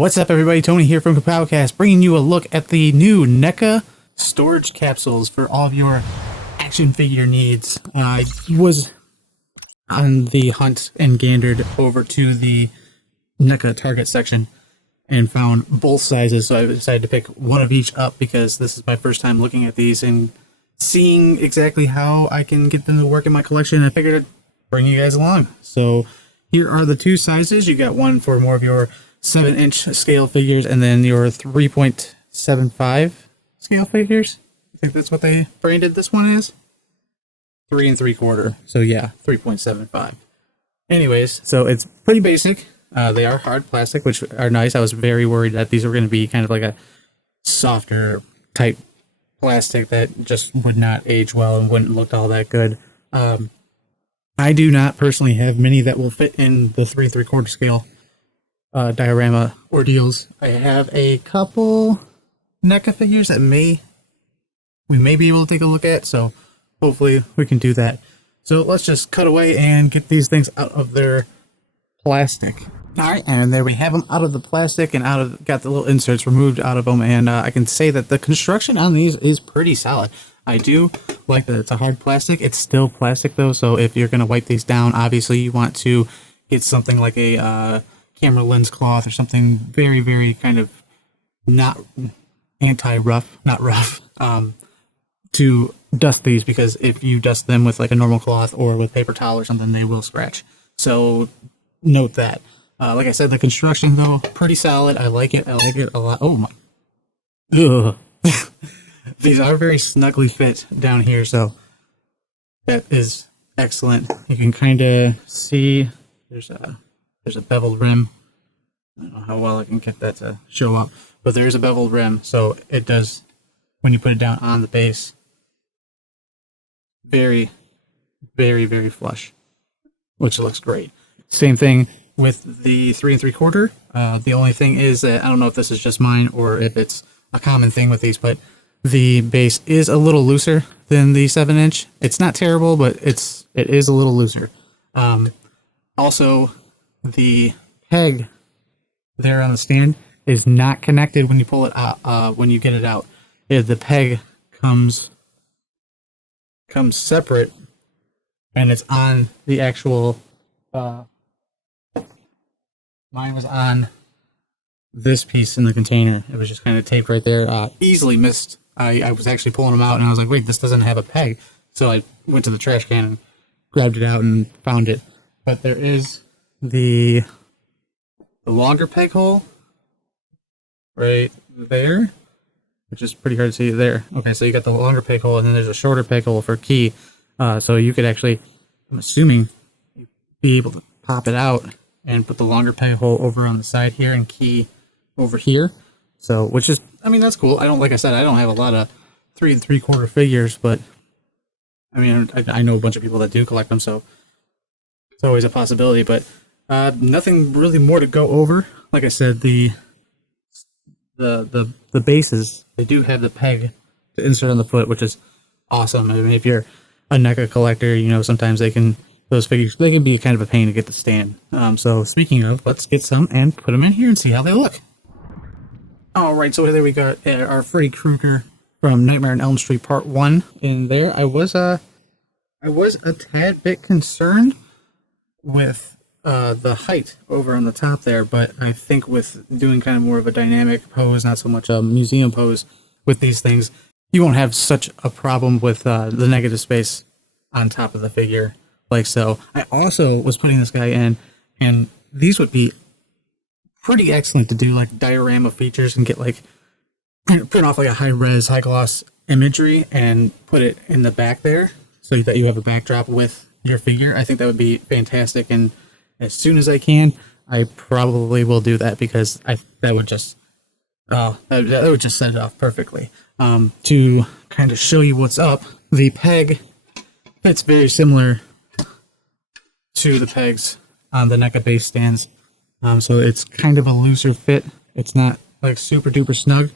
What's up, everybody? Tony here from Kapowcast, bringing you a look at the new Neca storage capsules for all of your action figure needs. I was on the hunt and gandered over to the Neca Target section and found both sizes, so I decided to pick one of each up because this is my first time looking at these and seeing exactly how I can get them to work in my collection. I figured I'd bring you guys along. So here are the two sizes. You got one for more of your 7-inch scale figures, and then your 3.75 scale figures. I think that's what they branded this one as. 3 3/4. So yeah, 3.75. Anyways, so it's pretty basic. They are hard plastic, which are nice. I was very worried that these were going to be kind of like a softer type plastic that just would not age well and wouldn't look all that good. I do not personally have many that will fit in the 3 3/4 scale diorama ordeals. I have a couple NECA figures that we may be able to take a look at, so hopefully we can do that. So let's just cut away and get these things out of their plastic. Alright, and there we have them out of the plastic and got the little inserts removed out of them, and I can say that the construction on these is pretty solid. I do like that it's a hard plastic. It's still plastic though, so if you're going to wipe these down, obviously you want to get something like a camera lens cloth or something very, very kind of not anti-rough, not rough, to dust these, because if you dust them with like a normal cloth or with paper towel or something, they will scratch. So note that. Like I said, the construction though, pretty solid. I like it. I like it a lot. Oh my. Ugh. These are very snugly fit down here, so that is excellent. You can kind of see there's a beveled rim. I don't know how well I can get that to show up, but there is a beveled rim, so it does, when you put it down on the base, very, very, very flush, which looks great. Same thing with the 3 3/4. The only thing is that I don't know if this is just mine or if it's a common thing with these, but the base is a little looser than the 7-inch. It's not terrible, but it is a little looser. Also, the peg there on the stand is not connected when you pull it out. When you get it out, the peg comes separate, and it's on the actual. Mine was on this piece in the container. It was just kind of taped right there. Easily missed. I was actually pulling them out, and I was like, wait, this doesn't have a peg. So I went to the trash can and grabbed it out and found it. But there is the longer peg hole right there, which is pretty hard to see there. Okay, so you got the longer peg hole, and then there's a shorter peg hole for key. So you could actually, I'm assuming, be able to pop it out and put the longer peg hole over on the side here and key over here. So, which is, I mean, that's cool. Like I said, I don't have a lot of 3 3/4 figures, but I mean, I know a bunch of people that do collect them, so it's always a possibility. But nothing really more to go over. Like I said, the bases, they do have the peg to insert on the foot, which is awesome. I mean, if you're a NECA collector, you know, sometimes those figures, they can be kind of a pain to get to stand. So speaking of, let's get some and put them in here and see how they look. All right, so there we got our Freddy Krueger from Nightmare on Elm Street Part 1 in there. I was a tad bit concerned with the height over on the top there, but I think with doing kind of more of a dynamic pose, not so much a museum pose with these things, you won't have such a problem with the negative space on top of the figure like so. I also was putting this guy in, and these would be pretty excellent to do like diorama features and get like print off like a high-res, high-gloss imagery and put it in the back there so that you have a backdrop with your figure. I think that would be fantastic, and as soon as I can, I probably will do that, because that would just set it off perfectly. To kind of show you what's up, the peg fits very similar to the pegs on the NECA base stands. So it's kind of a looser fit. It's not like super duper snug.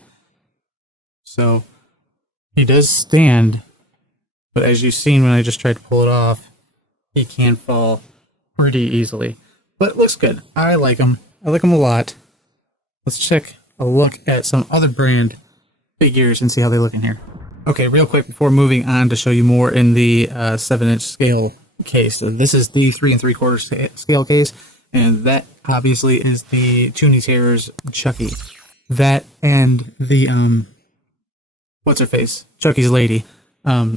So he does stand, but as you've seen when I just tried to pull it off, he can fall pretty easily. But it looks good. I like him. I like him a lot. let's check a look at some other brand figures and see how they look in here. Okay, real quick before moving on to show you more in the 7-inch scale case. So this is the 3 3/4 scale case, and that obviously is the Toonie Terrors Chucky. That and the what's her face, Chucky's lady, are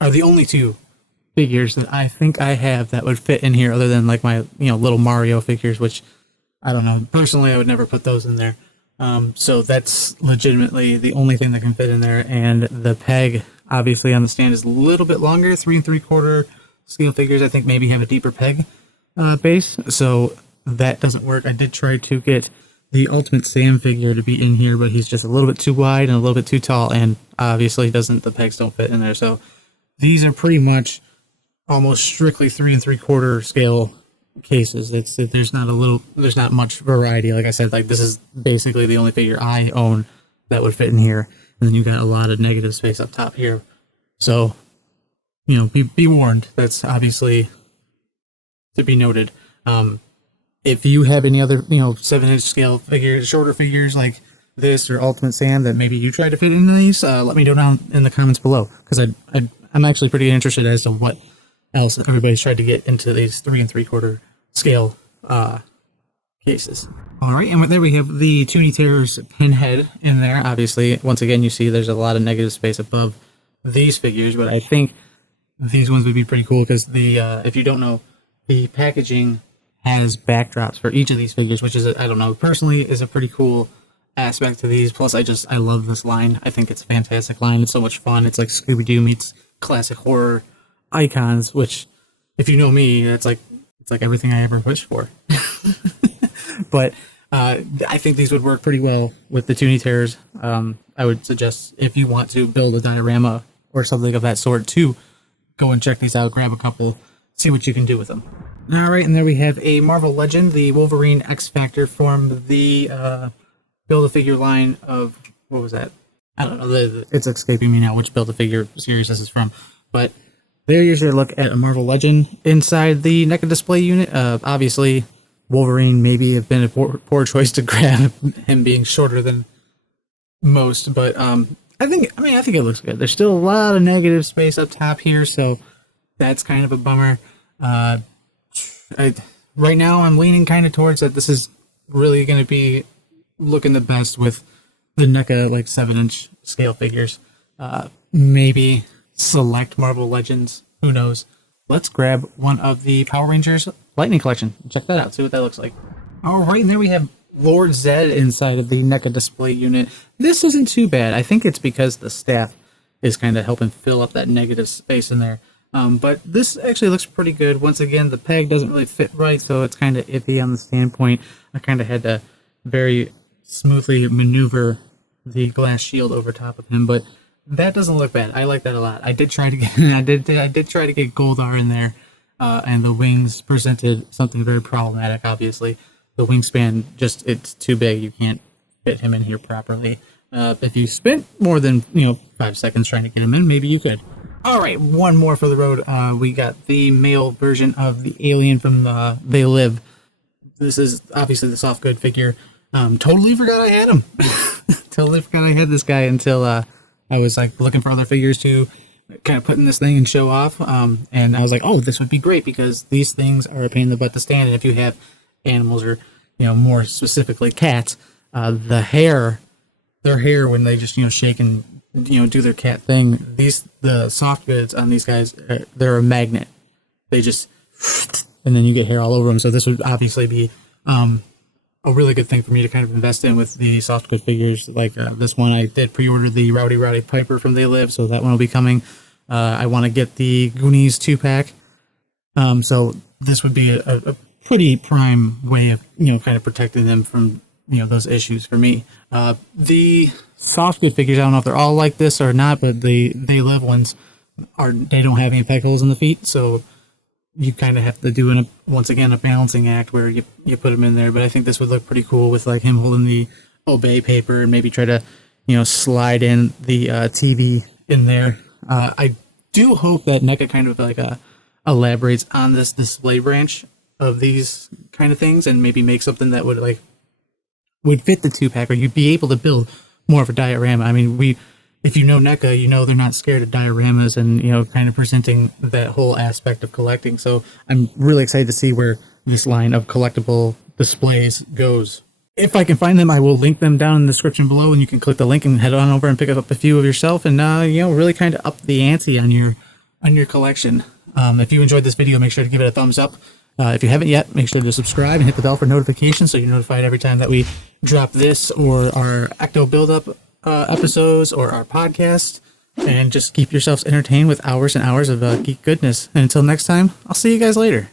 the only two figures that I think I have that would fit in here, other than like my little Mario figures, which I don't know. Personally, I would never put those in there. So that's legitimately the only thing that can fit in there. And the peg, obviously, on the stand is a little bit longer. 3 3/4 scale figures, I think, maybe have a deeper peg base. So that doesn't work. I did try to get the Ultimate Sam figure to be in here, but he's just a little bit too wide and a little bit too tall. And obviously, the pegs don't fit in there. So these are pretty much almost strictly 3 3/4 scale cases. There's not much variety. Like I said, like this is basically the only figure I own that would fit in here, and then you got a lot of negative space up top here. So, be warned. That's obviously to be noted. If you have any other 7-inch scale figures, shorter figures like this or Ultimate Sam that maybe you try to fit in these, let me know down in the comments below, because I'm actually pretty interested as to what else everybody's tried to get into these 3 3/4 scale cases. All right, and there we have the Toonie Terrors pinhead in there. Obviously, once again, you see there's a lot of negative space above these figures, but I think these ones would be pretty cool because if you don't know, the packaging has backdrops for each of these figures, which is, I don't know, personally is a pretty cool aspect to these. Plus, I love this line. I think it's a fantastic line. It's so much fun. It's like Scooby-Doo meets classic horror icons, which, if you know me, it's like everything I ever wished for. But I think these would work pretty well with the Toonie Terrors. I would suggest, if you want to build a diorama or something of that sort, to go and check these out, grab a couple, see what you can do with them. All right, and there we have a Marvel Legend, the Wolverine X Factor from the Build-A-Figure line of, what was that? I don't know, it's escaping me now which Build-A-Figure series this is from, but there you should look at a Marvel Legend inside the NECA display unit. Obviously, Wolverine maybe have been a poor choice to grab, him being shorter than most, but I think it looks good. There's still a lot of negative space up top here, so that's kind of a bummer. Right now, I'm leaning kind of towards that this is really going to be looking the best with the NECA 7-inch scale figures. Maybe select Marvel Legends. Who knows? Let's grab one of the Power Rangers Lightning Collection. Check that out. See what that looks like. All right, and there we have Lord Zed inside of the NECA display unit. This isn't too bad. I think it's because the staff is kind of helping fill up that negative space in there. But this actually looks pretty good. Once again, the peg doesn't really fit right, so it's kind of iffy on the standpoint. I kind of had to very smoothly maneuver the glass shield over top of him, but that doesn't look bad. I like that a lot. I did try to get I did try to get Goldar in there, and the wings presented something very problematic. Obviously, the wingspan it's too big. You can't fit him in here properly. If you spent more than 5 seconds trying to get him in, maybe you could. All right, one more for the road. We got the male version of the alien from They Live. This is obviously the soft good figure. Totally forgot I had him. Totally forgot I had this guy until I was looking for other figures to kind of put in this thing and show off. And I was like, oh, this would be great because these things are a pain in the butt to stand. And if you have animals or more specifically cats, their hair when they just shake and do their cat thing, the soft goods on these guys, they're a magnet. They just, and then you get hair all over them. So this would obviously be a really good thing for me to kind of invest in with the soft good figures. This one, I did pre-order the Rowdy Piper from They Live, so that one will be coming. I want to get the Goonies 2-pack. So this would be a pretty prime way of kind of protecting them from those issues for me. The soft good figures, I don't know if they're all like this or not, but the They Live ones they don't have any peg holes in the feet, so you kind of have to do once again a balancing act where you put them in there. But I think this would look pretty cool with him holding the Obey paper and maybe try to slide in the TV in there. I do hope that NECA kind of elaborates on this display branch of these kind of things and maybe make something that would would fit the 2-pack, or you'd be able to build more of a diorama. I mean, if you know NECA, you know they're not scared of dioramas and, you know, kind of presenting that whole aspect of collecting. So I'm really excited to see where this line of collectible displays goes. If I can find them, I will link them down in the description below, and you can click the link and head on over and pick up a few of yourself, and you know, really kind of up the ante on your collection. If you enjoyed this video, make sure to give it a thumbs up. If you haven't yet, make sure to subscribe and hit the bell for notifications so you're notified every time that we drop this or our Ecto Build-Up episodes or our podcast. And just keep yourselves entertained with hours and hours of geek goodness. And until next time, I'll see you guys later.